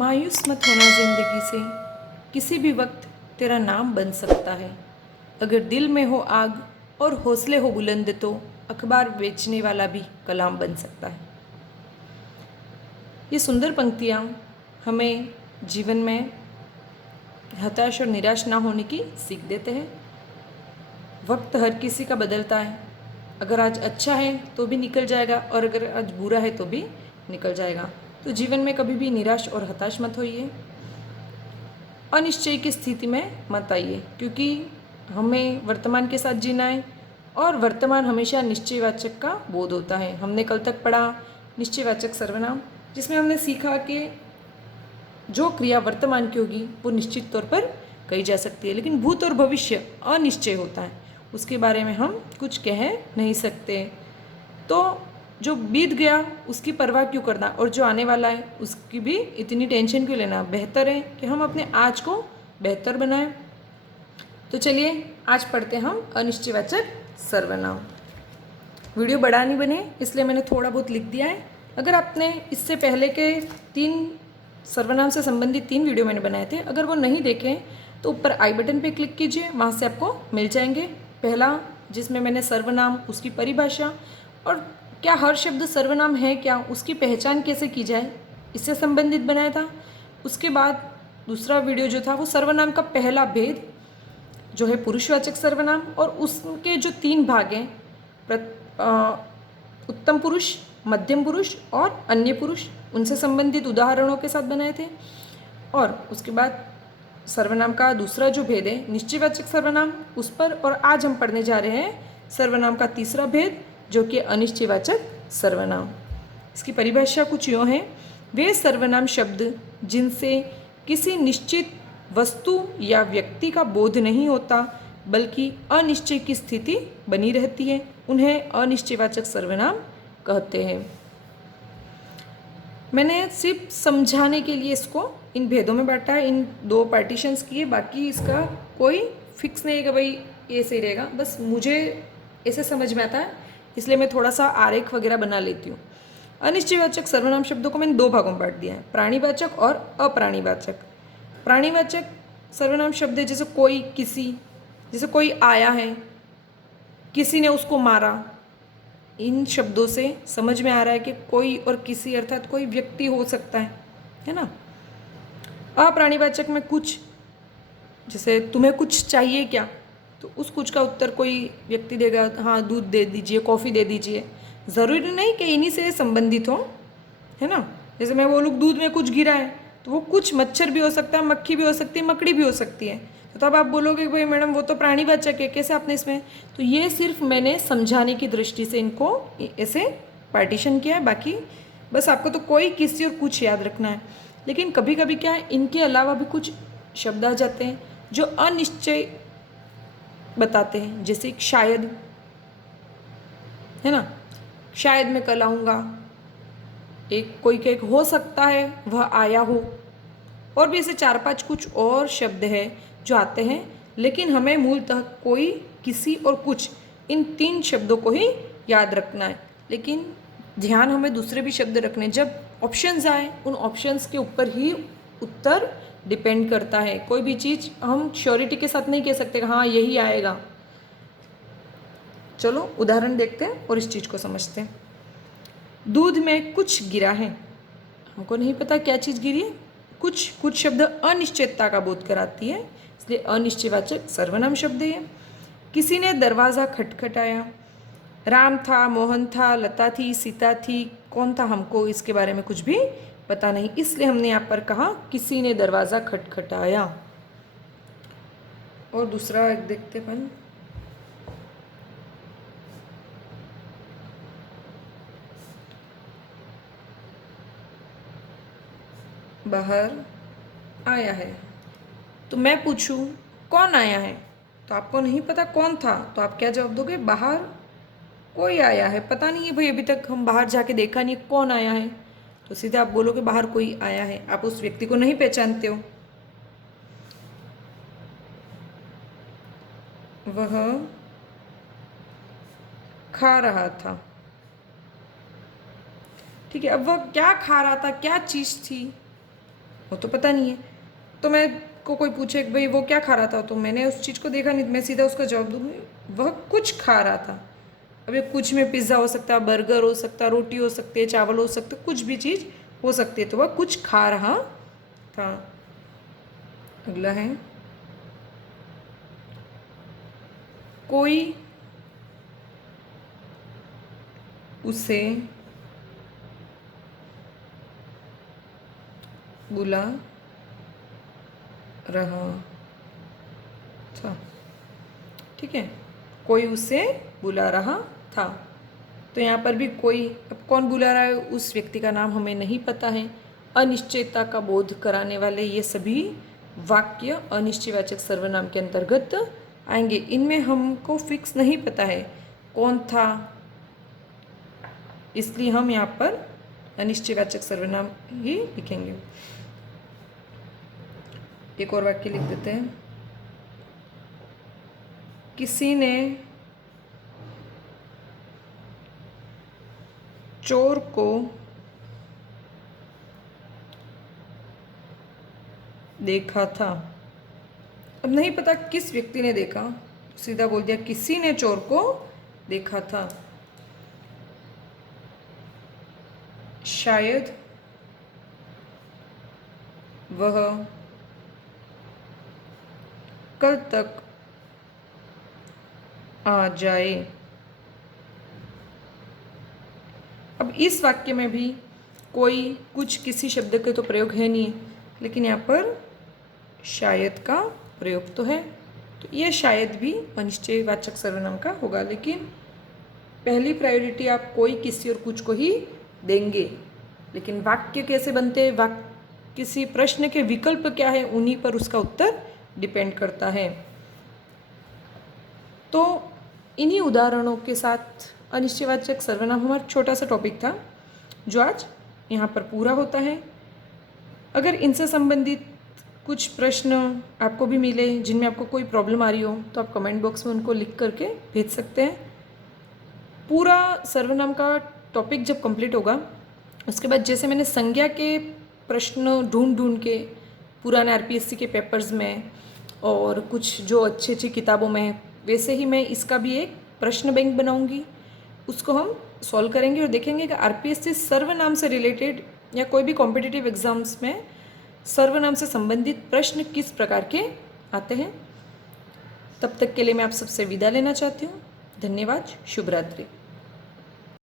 मायूस मत होना ज़िंदगी से, किसी भी वक्त तेरा नाम बन सकता है। अगर दिल में हो आग और हौसले हो बुलंद तो अखबार बेचने वाला भी कलाम बन सकता है। ये सुंदर पंक्तियाँ हमें जीवन में हताश और निराश ना होने की सीख देते हैं। वक्त हर किसी का बदलता है। अगर आज अच्छा है तो भी निकल जाएगा और अगर आज बुरा है तो भी निकल जाएगा। तो जीवन में कभी भी निराश और हताश मत होइए, अनिश्चय की स्थिति में मत आइए, क्योंकि हमें वर्तमान के साथ जीना है और वर्तमान हमेशा निश्चयवाचक का बोध होता है। हमने कल तक पढ़ा निश्चयवाचक सर्वनाम, जिसमें हमने सीखा कि जो क्रिया वर्तमान की होगी वो निश्चित तौर पर कही जा सकती है, लेकिन भूत और भविष्य अनिश्चय होता है, उसके बारे में हम कुछ कह नहीं सकते। तो जो बीत गया उसकी परवाह क्यों करना, और जो आने वाला है उसकी भी इतनी टेंशन क्यों लेना। बेहतर है कि हम अपने आज को बेहतर बनाएं। तो चलिए आज पढ़ते हैं हम अनिश्चयवाचक सर्वनाम। वीडियो बड़ा नहीं बने इसलिए मैंने थोड़ा बहुत लिख दिया है। अगर आपने इससे पहले के 3 सर्वनाम से संबंधित 3 वीडियो मैंने बनाए थे, अगर वो नहीं देखें तो ऊपर आई बटन पे क्लिक कीजिए, वहाँ से आपको मिल जाएंगे। पहला जिसमें मैंने सर्वनाम, उसकी परिभाषा और क्या हर शब्द सर्वनाम है क्या, उसकी पहचान कैसे की जाए, इससे संबंधित बनाया था। उसके बाद दूसरा वीडियो जो था वो सर्वनाम का पहला भेद जो है पुरुषवाचक सर्वनाम, और उसके जो 3 भाग हैं उत्तम पुरुष, मध्यम पुरुष और अन्य पुरुष, उनसे संबंधित उदाहरणों के साथ बनाए थे। और उसके बाद सर्वनाम का दूसरा जो भेद है निश्चयवाचक सर्वनाम, उस पर। और आज हम पढ़ने जा रहे हैं सर्वनाम का तीसरा भेद जो कि अनिश्चयवाचक सर्वनाम। इसकी परिभाषा कुछ यूँ है: वे सर्वनाम शब्द जिनसे किसी निश्चित वस्तु या व्यक्ति का बोध नहीं होता बल्कि अनिश्चय की स्थिति बनी रहती है, उन्हें अनिश्चयवाचक सर्वनाम कहते हैं। मैंने सिर्फ समझाने के लिए इसको इन भेदों में बांटा है, इन 2 पार्टीशंस किए। बाकी इसका कोई फिक्स नहीं है कि भाई ये सही रहेगा, बस मुझे ऐसे समझ में आता है इसलिए मैं थोड़ा सा आरेख वगैरह बना लेती हूँ। अनिश्चयवाचक सर्वनाम शब्दों को मैंने 2 भागों में बांट दिया है, प्राणीवाचक और अप्राणीवाचक। प्राणीवाचक सर्वनाम शब्द है जैसे कोई, किसी, जैसे कोई आया है, किसी ने उसको मारा। इन शब्दों से समझ में आ रहा है कि कोई और किसी अर्थात कोई व्यक्ति हो सकता है ना। अप्राणीवाचक में कुछ, जैसे तुम्हें कुछ चाहिए क्या, तो उस कुछ का उत्तर कोई व्यक्ति देगा, हाँ दूध दे दीजिए, कॉफ़ी दे दीजिए। ज़रूरी नहीं कि इन्हीं से संबंधित हो, है ना। जैसे मैं बोलूँ दूध में कुछ गिरा है, तो वो कुछ मच्छर भी हो सकता है, मक्खी भी हो सकती है, मकड़ी भी हो सकती है। तो तब आप बोलोगे भाई मैडम वो तो प्राणीवाचक है, कैसे आपने इसमें। तो ये सिर्फ मैंने समझाने की दृष्टि से इनको ऐसे पार्टीशन किया है। बाकी बस आपको तो कोई, किसी और कुछ याद रखना है। लेकिन कभी कभी क्या है, इनके अलावा भी कुछ शब्द आ जाते हैं जो अनिश्चय बताते हैं, जैसे शायद, है ना। शायद मैं कल आऊँगा, एक कोई के हो सकता है वह आया हो, और भी ऐसे 4-5 कुछ और शब्द हैं जो आते हैं। लेकिन हमें मूलतः कोई, किसी और कुछ, इन 3 शब्दों को ही याद रखना है। लेकिन ध्यान हमें दूसरे भी शब्द रखने, जब ऑप्शंस आए उन ऑप्शंस के ऊपर ही उत्तर डिपेंड करता है। कोई भी चीज़ हम श्योरिटी के साथ नहीं कह सकते हाँ यही आएगा। चलो उदाहरण देखते हैं और इस चीज़ को समझते हैं। दूध में कुछ गिरा है, हमको नहीं पता क्या चीज़ गिरी है। कुछ शब्द अनिश्चितता का बोध कराती है, इसलिए अनिश्चयवाचक सर्वनाम शब्द है। किसी ने दरवाज़ा खटखटाया, राम था, मोहन था, लता थी, सीता थी, कौन था हमको इसके बारे में कुछ भी पता नहीं, इसलिए हमने यहाँ पर कहा किसी ने दरवाज़ा खटखटाया। और दूसरा एक देखते अपन, बाहर आया है। तो मैं पूछूं कौन आया है, तो आपको नहीं पता कौन था, तो आप क्या जवाब दोगे, बाहर कोई आया है। पता नहीं है भाई, अभी तक हम बाहर जाके देखा नहीं कौन आया है, तो सीधे आप बोलोगे बाहर कोई आया है। आप उस व्यक्ति को नहीं पहचानते हो। वह खा रहा था, ठीक है। अब वह क्या खा रहा था, क्या चीज़ थी, वो तो पता नहीं है। तो मैं को कोई पूछे कि भाई वो क्या खा रहा था, तो मैंने उस चीज़ को देखा नहीं, मैं सीधा उसका जवाब दूँगी वह कुछ खा रहा था। अब ये कुछ में पिज़्ज़ा हो सकता है, बर्गर हो सकता है, रोटी हो सकती है, चावल हो सकते, कुछ भी चीज़ हो सकती है, तो वह कुछ खा रहा था। अगला है कोई उसे बुला रहा था। ठीक है, कोई उसे बुला रहा था। तो यहाँ पर भी कोई, अब कौन बुला रहा है उस व्यक्ति का नाम हमें नहीं पता है। अनिश्चयता का बोध कराने वाले ये सभी वाक्य अनिश्चयवाचक सर्वनाम के अंतर्गत आएंगे। इनमें हमको फिक्स नहीं पता है कौन था, इसलिए हम यहाँ पर अनिश्चयवाचक सर्वनाम ही लिखेंगे। एक और वाक्य लिख देते हैं। किसी ने चोर को देखा था। अब नहीं पता किस व्यक्ति ने देखा, सीधा बोल दिया किसी ने चोर को देखा था। शायद वह कल तक आ जाए। अब इस वाक्य में भी कोई कुछ किसी शब्द के तो प्रयोग है नहीं, लेकिन यहाँ पर शायद का प्रयोग तो है, तो ये शायद भी अनिश्चयवाचक सर्वनाम का होगा। लेकिन पहली प्रायोरिटी आप कोई, किसी और कुछ को ही देंगे। लेकिन वाक्य कैसे बनते हैं, वाक्य किसी प्रश्न के विकल्प क्या है, उन्हीं पर उसका उत्तर डिपेंड करता है। तो इन्हीं उदाहरणों के साथ अनिश्चयवाचक सर्वनाम हमारा छोटा सा टॉपिक था जो आज यहाँ पर पूरा होता है। अगर इनसे संबंधित कुछ प्रश्न आपको भी मिले जिनमें आपको कोई प्रॉब्लम आ रही हो, तो आप कमेंट बॉक्स में उनको लिख करके भेज सकते हैं। पूरा सर्वनाम का टॉपिक जब कंप्लीट होगा, उसके बाद जैसे मैंने संज्ञा के प्रश्न ढूंढ ढूंढ के पुराने आरपीएससी के पेपर्स में और कुछ जो अच्छी अच्छी किताबों में है, वैसे ही मैं इसका भी एक प्रश्न बैंक बनाऊंगी। उसको हम सॉल्व करेंगे और देखेंगे कि आरपीएससी सर्वनाम से रिलेटेड या कोई भी कॉम्पिटिटिव एग्जाम्स में सर्वनाम से संबंधित प्रश्न किस प्रकार के आते हैं। तब तक के लिए मैं आप सबसे विदा लेना चाहती हूँ। धन्यवाद। शुभ रात्रि।